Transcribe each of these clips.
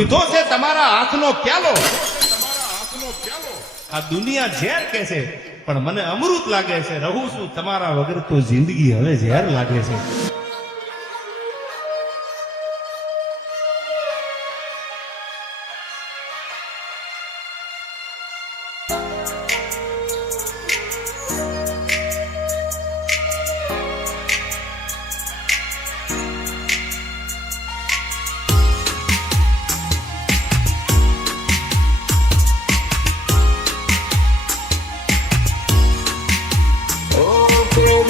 લીધો છે તમારા હાથનો પ્યાલો. આ દુનિયા ઝેર કે છે પણ મને અમૃત લાગે છે. રહું છું તમારા વગર તો જિંદગી હવે ઝેર લાગે છે.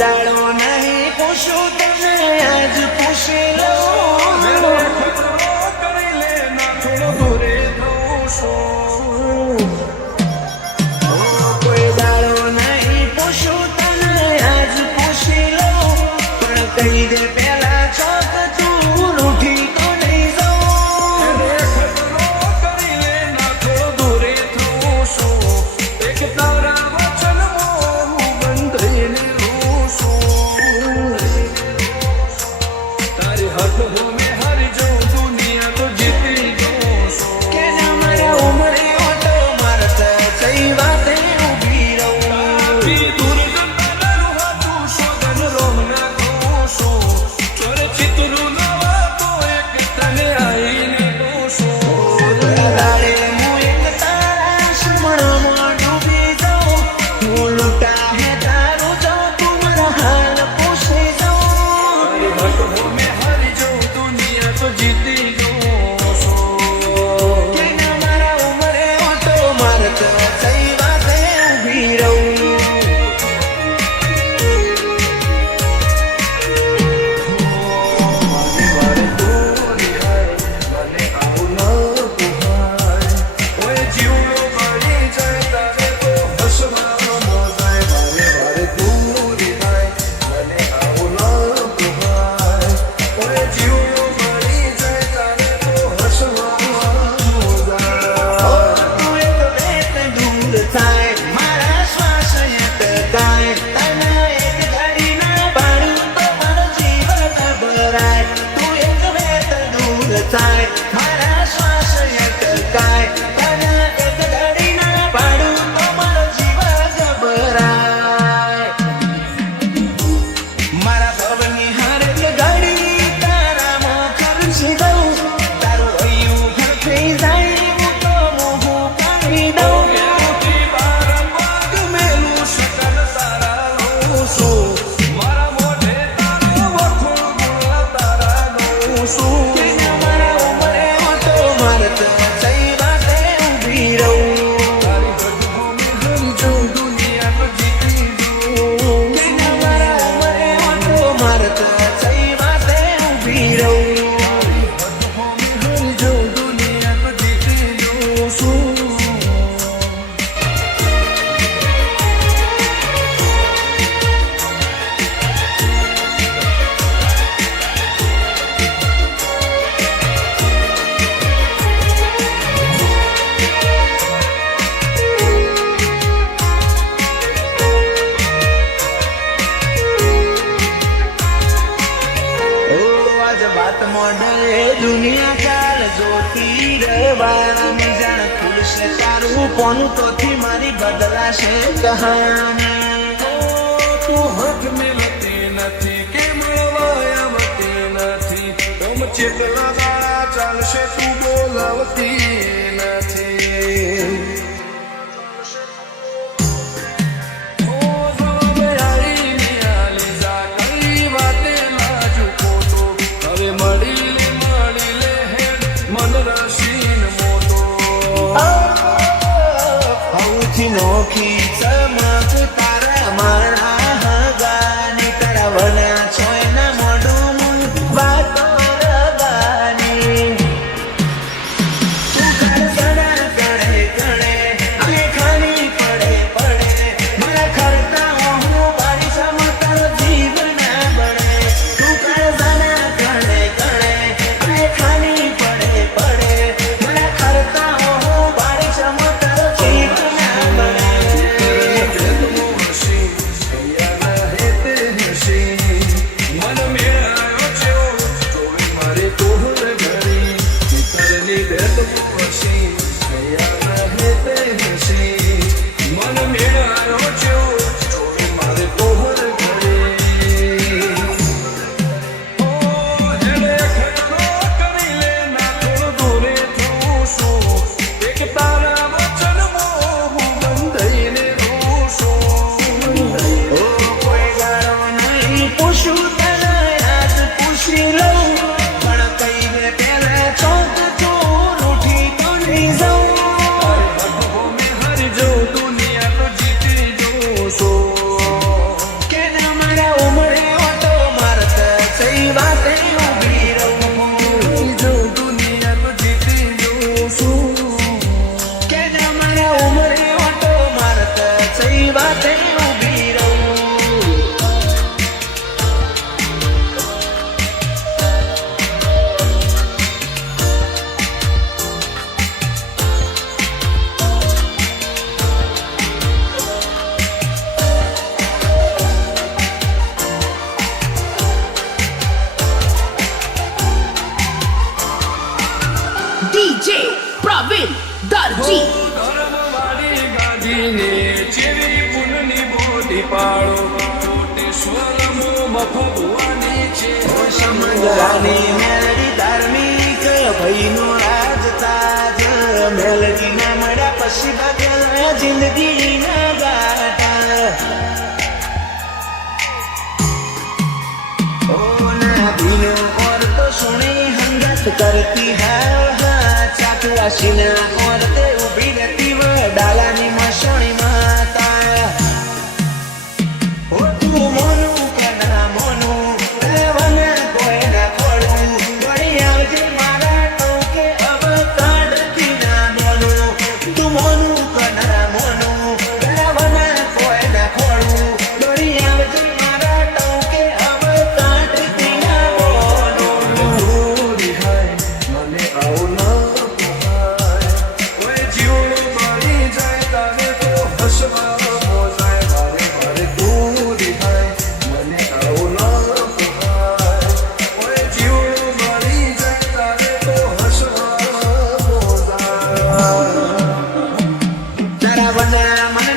દાડો નહીં પૂછું તને આજ પૂછી લો કરી લે ના થોડો દૂરે થવું છું. કોઈ દાડો નહીં પૂછું તને આજ પૂછી લો પણ કહી દે પેલા ચોક તું રૂઠી તો નહીં જાઉં. કરી લે ના થોડો દૂરે થવું છું. એક તારા વચન હું બંધાઈને મારા શ્વાસ અટકાય તને એક ઘડી ના પાડું તો મારો જીવ ગભરાય. મારા ભવની હાર ઘડી તારામાં ખર્ચી દઉં તારું હૈયું ઘર થઈ જાય હું તો મોહું પાડી દઉં. મેલું શકલ તારા લઉં છું મારા મોઢે તારું વખું ગુણ તારા લઉં છું. દુનિયા ચાલ જોતી રહેવાની જાણ ખુલશે તારું પોનું તોથી મારી બદલાશે કહાની. તું હક મિલતી નથી કે મળવાયા મતી નથી તમ ચેતના ગાળા ચાલશે તું બોલાવતી નથી. નોખી ચમક તારા મારા હગાની કરાવના છોયના મોઢું વાતો રગાની. તું કરસના કણે કણે અને ખાની પડે પડે મારા ખરતા હું બારી સમતર જીવ ના બળે. તું કરસના કણે કણે અને ખાની પડે પડે મારા ખરતા હું બારી સમતર જીવ ના બળે. માતાજીને જેવી પુનની બોધી પાડો કોટેશ્વરમો મફુવાની છે સમંદરાની મેલડી ધાર્મિક ભઈનો રાજતાજ મેલડી ના મળ્યા પછી બદલા જિંદગી ના ગાટા ઓ ના બીનો ઓર તો સુણી હંગત કરતી હા ચાકલા સીના ઓર તે ઉભી રહેતી વડાલાની મસણી માતા ઓ તું મોનું કના મોનું લેવાના કોઈ ના ખોડું વળી આવજે મારા ટોકે અબ કાઢતી ના મોનું તું મોનું કના મોનું લેવાના કોઈ ના ખોડું વળી આવજે મારા ટોકે અબ કાઢતી ના મોનું દૂરી હાય મને આવું ન પોહાય ઓય જીવડું મળી જાય તારે તો હસવા મોજાય મારે મારે દૂરી હાય મને આવું ન પોહાય ઓય જીવડું મળી જાય તારે તો હસવા મોજાય તારા વના મને